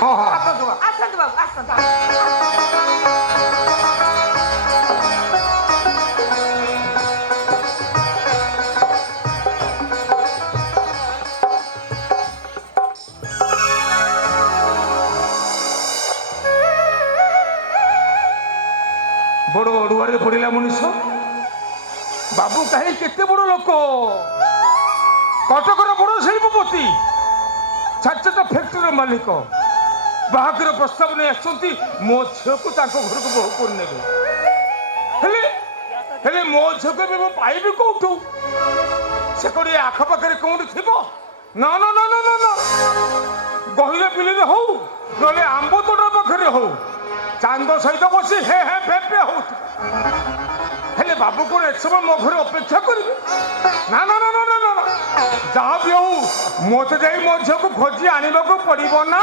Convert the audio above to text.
ହଁ, ହଁ। ଆସନ୍ତୁ ଆସନ୍ତୁ ବାବୁ ଆସନ୍ତୁ। বড় অড়ুয়ারে পড়িলা মনীষ বাবু কাহি কেতে বড় লোক কটকর বড় শিল্পপতি চারটা ফ্যাক্টরির মালিক বাহাঘর প্রস্তাব নিয়ে আসছেন মো ঝিওকে তাଙ୍କ ঘরକୁ বহু করে নেবে হেলে হেলে মো ঝিওকে ଏବେ ମୁଁ ପାଇବି କୋଉଠୁ ସେ କୋଉଠି ଆଖପାଖରେ କୋଉଠି ଥିବ ନା ନା ନା ନା ନା ନା ଗହିର ବିଲରେ ହଉ ନହେଲେ ଆମ୍ବ ତୋଟା ପାଖରେ ହଉ ଚାନ୍ଦ ସହିତ ବସି ହେ ହେ ଫେ ଫେ ହଉଥିବ ହେଲେ ବାବୁ କଣ ଏ ସମୟ ମୋ ଘରେ ଅପେକ୍ଷା କରିବେ ନା ନା ନା ନା ନା ନା ଯାହା ବି ହଉ ମୋତେ ଯାଇ ମୋ ଝିଅକୁ ଖୋଜି ଆଣିବାକୁ ପଡ଼ିବ ନା